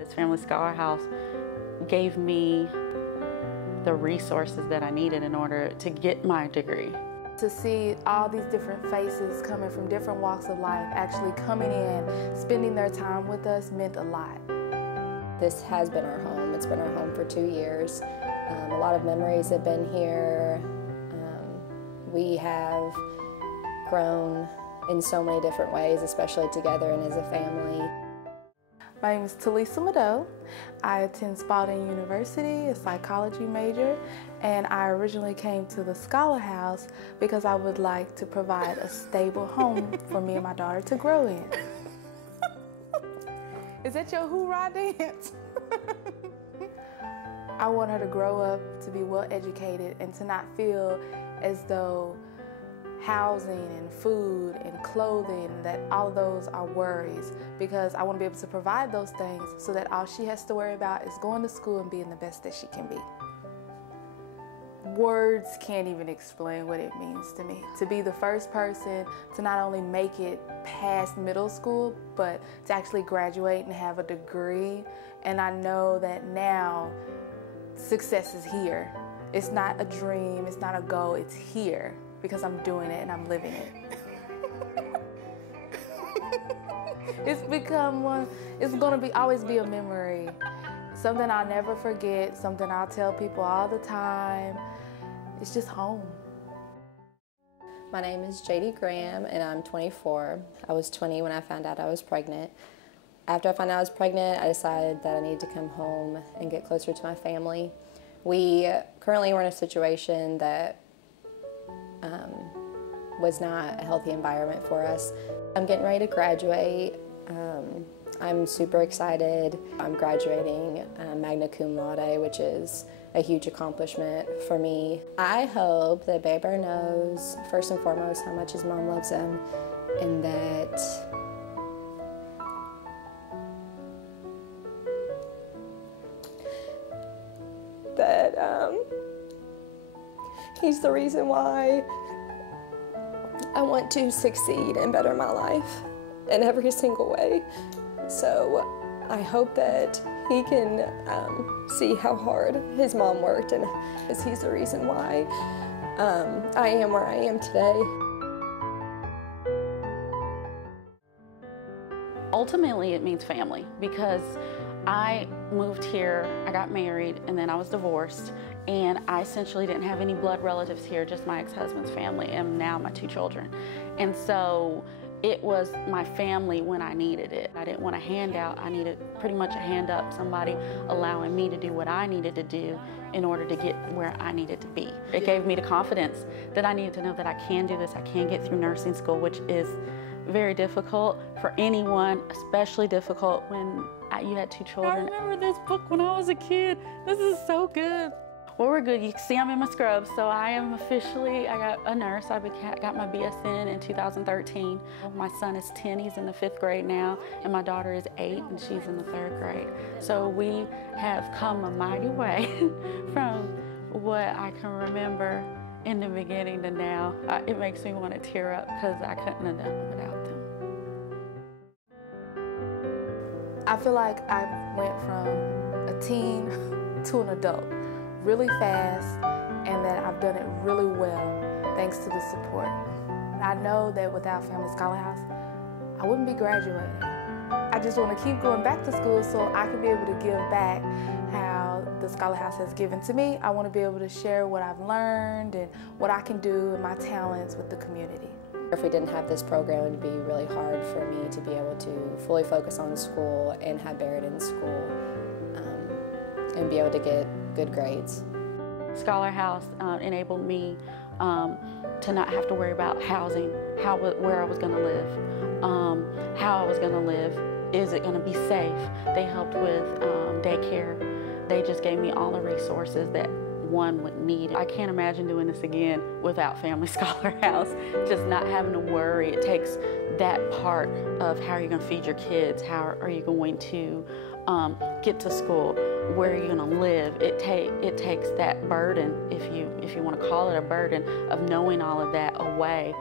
This Family Scholar House gave me the resources that I needed in order to get my degree. To see all these different faces coming from different walks of life, actually coming in, spending their time with us meant a lot. This has been our home. It's been our home for 2 years. A lot of memories have been here. We have grown in so many different ways, especially together and as a family. My name is Talisa Mado. I attend Spalding University, a psychology major, and I originally came to the Scholar House because I would like to provide a stable home for me and my daughter to grow in. Is that your hoorah dance? I want her to grow up to be well educated and to not feel as though housing and food and clothing, that all of those are worries, because I want to be able to provide those things so that all she has to worry about is going to school and being the best that she can be. Words can't even explain what it means to me. To be the first person to not only make it past middle school, but to actually graduate and have a degree. And I know that now success is here. It's not a dream, it's not a goal, it's here because I'm doing it and I'm living it. It's become one, it's gonna always be a memory. Something I'll never forget, something I'll tell people all the time. It's just home. My name is JD Graham and I'm 24. I was 20 when I found out I was pregnant. After I found out I was pregnant, I decided that I needed to come home and get closer to my family. We currently were in a situation that was not a healthy environment for us. I'm getting ready to graduate. I'm super excited. I'm graduating magna cum laude, which is a huge accomplishment for me. I hope that Babe Bear knows, first and foremost, how much his mom loves him, and that he's the reason why I want to succeed and better my life in every single way. So I hope that he can see how hard his mom worked, and he's the reason why I am where I am today. Ultimately, it means family, because I moved here, I got married, and then I was divorced, and I essentially didn't have any blood relatives here, just my ex-husband's family and now my 2 children. And so it was my family when I needed it. I didn't want a handout. I needed pretty much a hand up, somebody allowing me to do what I needed to do in order to get where I needed to be. It gave me the confidence that I needed to know that I can do this, I can get through nursing school, which is very difficult for anyone, especially difficult when you had 2 children. I remember this book when I was a kid. This is so good. Well, we're good. You can see I'm in my scrubs, so I am officially, I got a nurse. I got my BSN in 2013. My son is 10, he's in the 5th grade now, and my daughter is 8, and she's in the 3rd grade. So we have come a mighty way from what I can remember in the beginning to now. It makes me want to tear up because I couldn't have done it without them. I feel like I went from a teen to an adult really fast, and that I've done it really well thanks to the support. I know that without Family Scholar House, I wouldn't be graduating. I just want to keep going back to school so I can be able to give back how the Scholar House has given to me. I want to be able to share what I've learned and what I can do and my talents with the community. If we didn't have this program, it would be really hard for me to be able to fully focus on school and have Barrett in school and be able to get good grades. Scholar House enabled me to not have to worry about housing, where I was going to live, how I was going to live, is it going to be safe. They helped with daycare. They just gave me all the resources that one would need. I can't imagine doing this again without Family Scholar House, just not having to worry. It takes that part of how are you going to feed your kids, how are you going to get to school, where are you going to live. It takes that burden, if you want to call it a burden, of knowing all of that away.